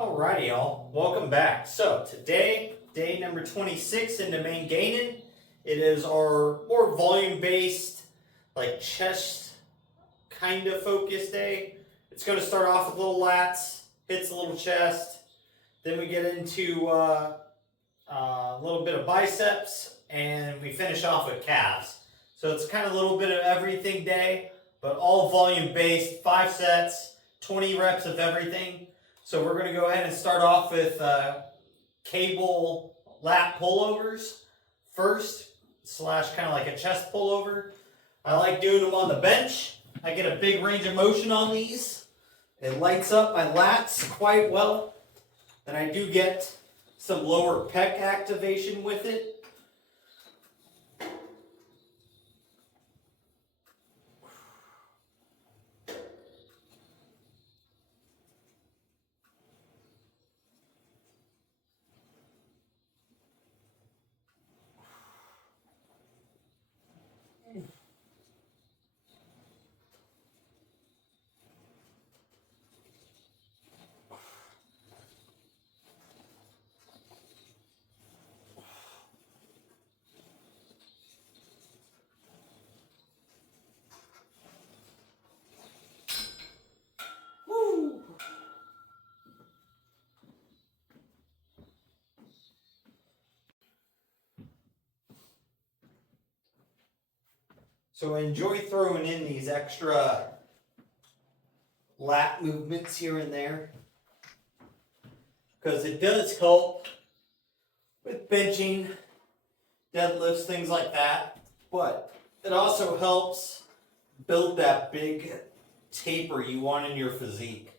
Alrighty, y'all. Welcome back. So today, day number 26 into main gaining. It is our more volume-based, like chest kind of focused day. It's going to start off with little lats, hits a little chest. Then we get into a little bit of biceps, and we finish off with calves. So it's kind of a little bit of everything day, but all volume-based, 5 sets, 20 reps of everything. So we're going to go ahead and start off with cable lat pullovers first, slash kind of like a chest pullover. I like doing them on the bench. I get a big range of motion on these. It lights up my lats quite well. And I do get some lower pec activation with it. So enjoy throwing in these extra lat movements here and there, because it does help with benching, deadlifts, things like that, but it also helps build that big taper you want in your physique.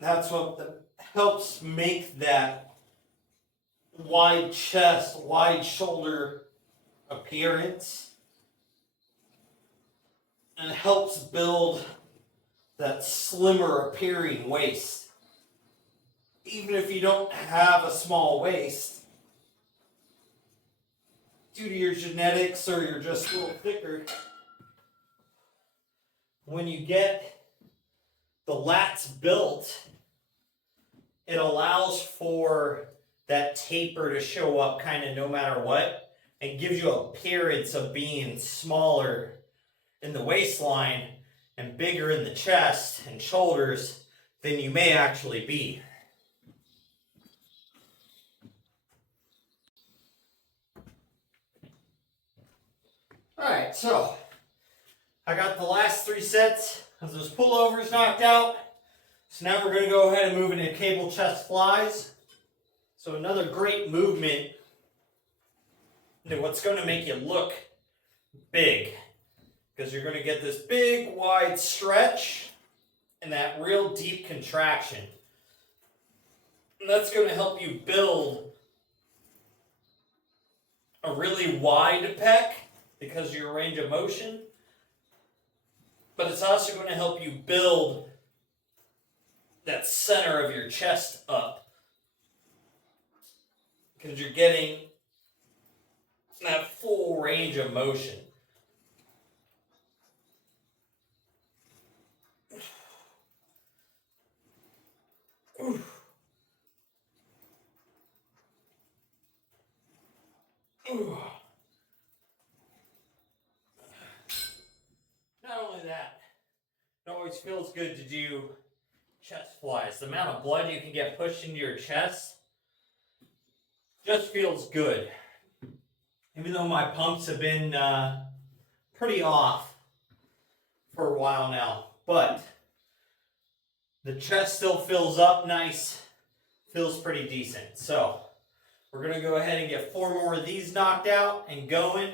That's what helps make that wide chest, wide shoulder appearance, and it helps build that slimmer appearing waist. Even if you don't have a small waist, due to your genetics or you're just a little thicker, when you get the lats built, it allows for that taper to show up kind of no matter what, and gives you an appearance of being smaller in the waistline and bigger in the chest and shoulders than you may actually be. Alright, so I got the last 3 sets of those pullovers knocked out. So now we're going to go ahead and move into cable chest flies. So another great movement, what's going to make you look big, because you're going to get this big wide stretch and that real deep contraction. And that's going to help you build a really wide pec because of your range of motion. But it's also going to help you build that center of your chest up, because you're getting that full range of motion. Not only that, it always feels good to do chest flies. The amount of blood you can get pushed into your chest just feels good. Even though my pumps have been pretty off for a while now, but the chest still fills up nice, feels pretty decent. So we're going to go ahead and get 4 more of these knocked out and going.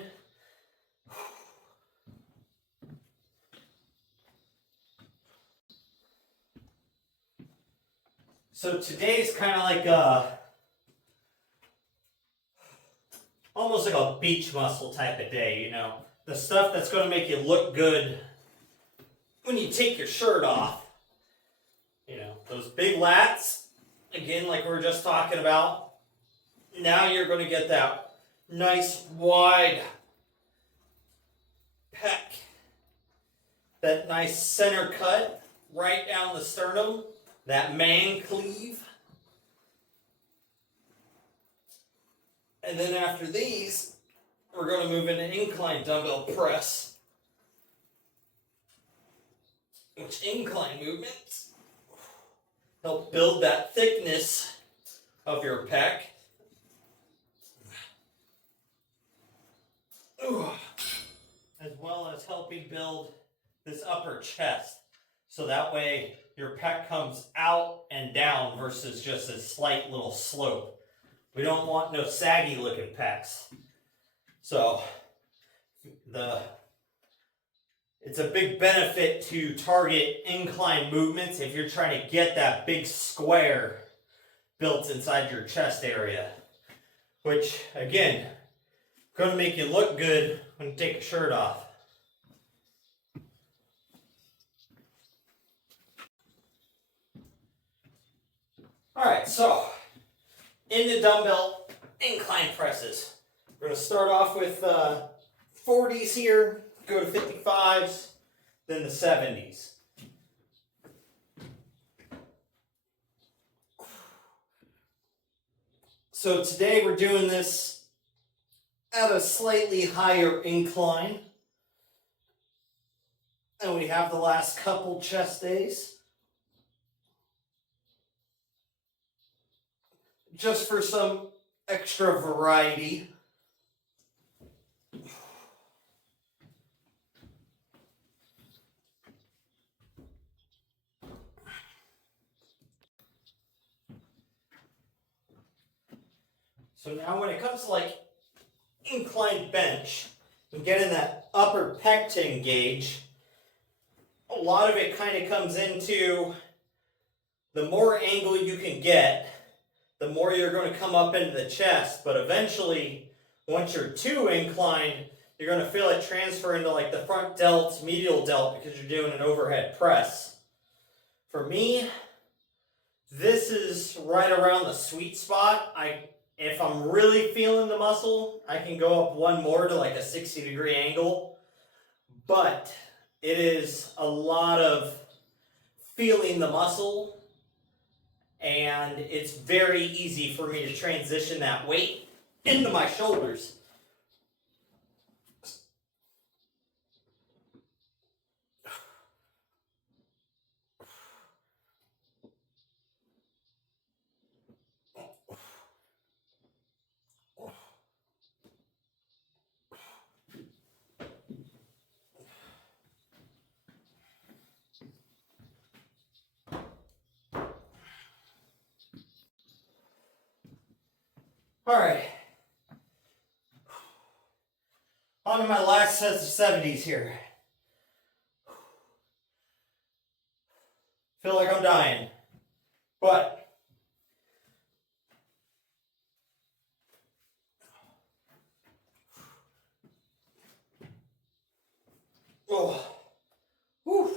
So today's kind of like almost like a beach muscle type of day, you know. The stuff that's going to make you look good when you take your shirt off. You know, those big lats, again, like we were just talking about. Now you're going to get that nice wide pec that nice center cut right down the sternum, that man cleave. And then after these, we're going to move into incline dumbbell press, which incline movements help build that thickness of your pec. As well as helping build this upper chest. So that way your pec comes out and down versus just a slight little slope. We don't want no saggy looking pecs. So it's a big benefit to target incline movements if you're trying to get that big square built inside your chest area. Which, again, going to make you look good when you take a shirt off. Alright, so into dumbbell incline presses. We're going to start off with 40s here, go to 55s, then the 70s. So today we're doing this at a slightly higher incline than we have the last couple chest days. Just for some extra variety. So now when it comes to like incline bench and getting that upper pec to engage, a lot of it kind of comes into the more angle you can get, the more you're going to come up into the chest. But eventually, once you're too inclined, you're going to feel it transfer into like the front delt, medial delt, because you're doing an overhead press. For me, this is right around the sweet spot. If I'm really feeling the muscle, I can go up one more to like a 60-degree angle. But it is a lot of feeling the muscle. And it's very easy for me to transition that weight into my shoulders. All right. On to my last set of 70s here. Feel like I'm dying. But oh, whew.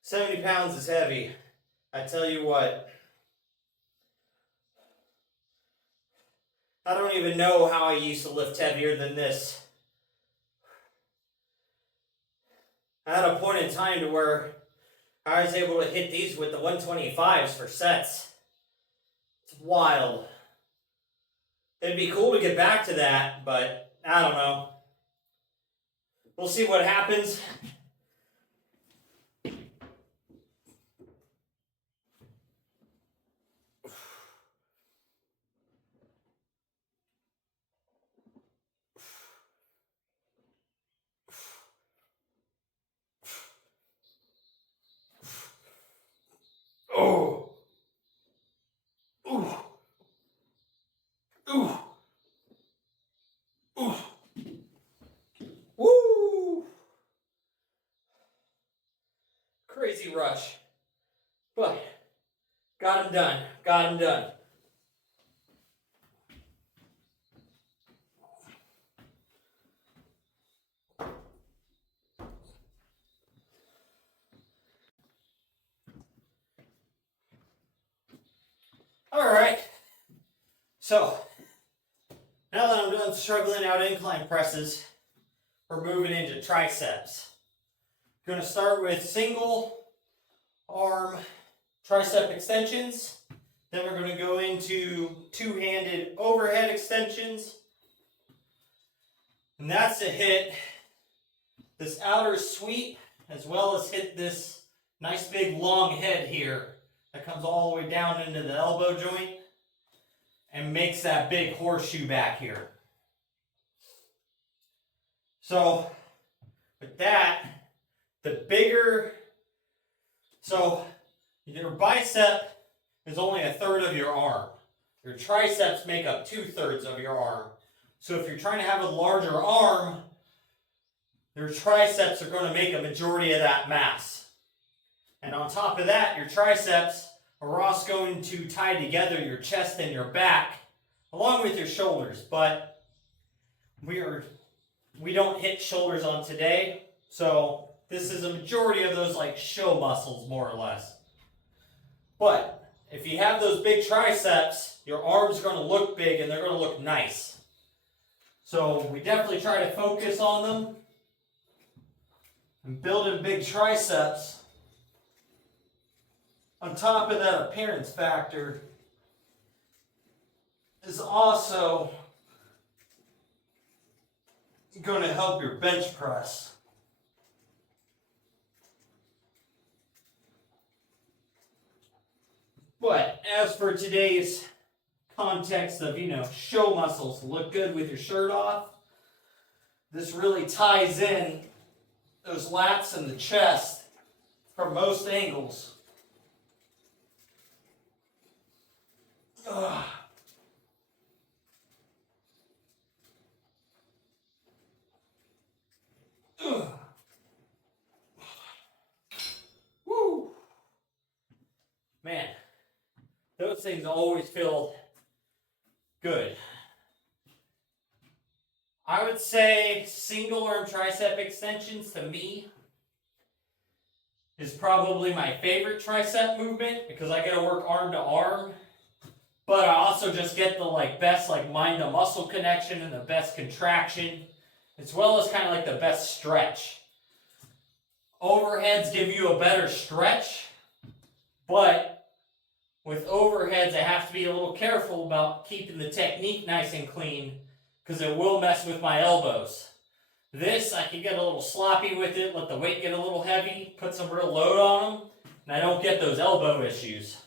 70 pounds is heavy. I tell you what. I don't even know how I used to lift heavier than this. I had a point in time to where I was able to hit these with the 125s for sets. It's wild. It'd be cool to get back to that, but I don't know. We'll see what happens. Oh. Ooh. Ooh. Ooh. Woo. Crazy rush. But got him done. Got him done. All right. So now that I'm done struggling out incline presses, we're moving into triceps. We're going to start with single arm tricep extensions. Then we're going to go into two-handed overhead extensions. And that's to hit this outer sweep as well as hit this nice big long head here that comes all the way down into the elbow joint and makes that big horseshoe back here. So with that, the bigger, so your bicep is only a third of your arm. Your triceps make up 2/3 of your arm. So if you're trying to have a larger arm, your triceps are going to make a majority of that mass. And on top of that, your triceps are also going to tie together your chest and your back, along with your shoulders. But we don't hit shoulders on today, so this is a majority of those like show muscles, more or less. But if you have those big triceps, your arms are going to look big and they're going to look nice. So we definitely try to focus on them. And building big triceps, on top of that appearance factor, is also going to help your bench press. But as for today's context of, show muscles, look good with your shirt off, this really ties in those lats and the chest from most angles. Ugh. Ugh. Woo. Man, those things always feel good. I would say single arm tricep extensions to me is probably my favorite tricep movement because I get to work arm to arm, but I also just get the best mind to muscle connection and the best contraction, as well as kind of the best stretch. Overheads give you a better stretch, but with overheads I have to be a little careful about keeping the technique nice and clean because it will mess with my elbows. This, I can get a little sloppy with it, let the weight get a little heavy, put some real load on them, and I don't get those elbow issues.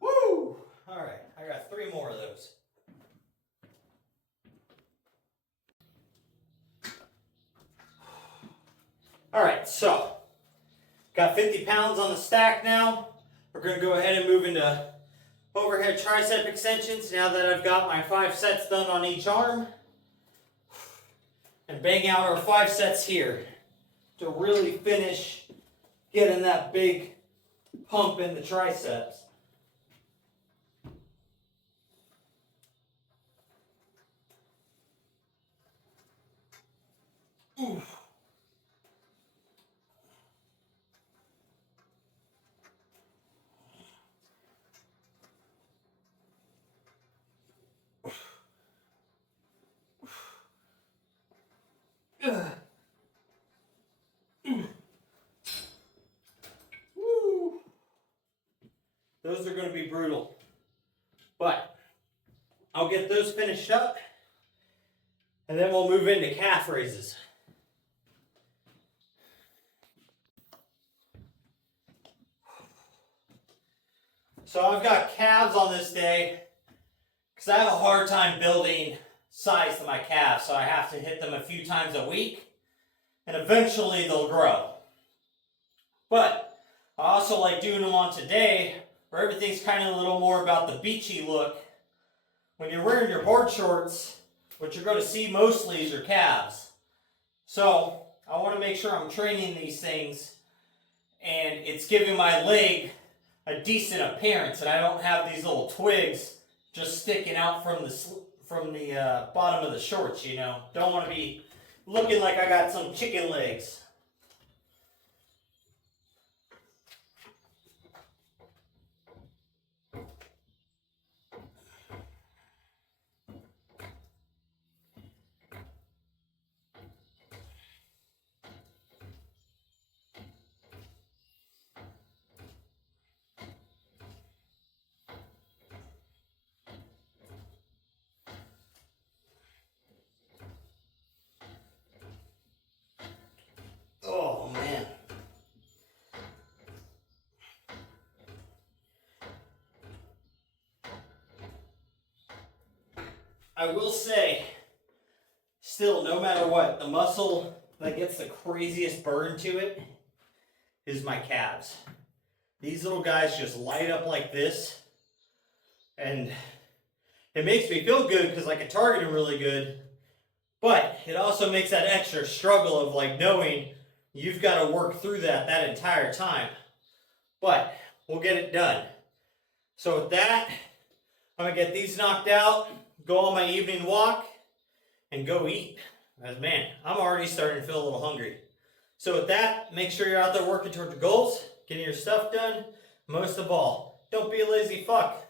Woo! Alright, I got 3 more of those. Alright, so got 50 pounds on the stack now. We're going to go ahead and move into overhead tricep extensions now that I've got my 5 sets done on each arm. And bang out our 5 sets here to really finish getting that big pump in the triceps. Oof. Woo. Those are going to be brutal, but I'll get those finished up and then we'll move into calf raises. So I've got calves on this day because I have a hard time building size to my calves, so I have to hit them a few times a week and eventually they'll grow. But I also like doing them on today where everything's kind of a little more about the beachy look when you're wearing your board shorts, what you're going to see mostly is your calves. So I want to make sure I'm training these things and it's giving my leg a decent appearance, and I don't have these little twigs just sticking out from the bottom of the shorts, you know. Don't want to be looking like I got some chicken legs. Oh man. I will say, still, no matter what, the muscle that gets the craziest burn to it is my calves. These little guys just light up like this, and it makes me feel good because I can target them really good, but it also makes that extra struggle of like knowing you've got to work through that entire time. But we'll get it done. So with that, I'm going to get these knocked out, go on my evening walk, and go eat. Because man, I'm already starting to feel a little hungry. So with that, make sure you're out there working towards your goals, getting your stuff done. Most of all, don't be a lazy fuck.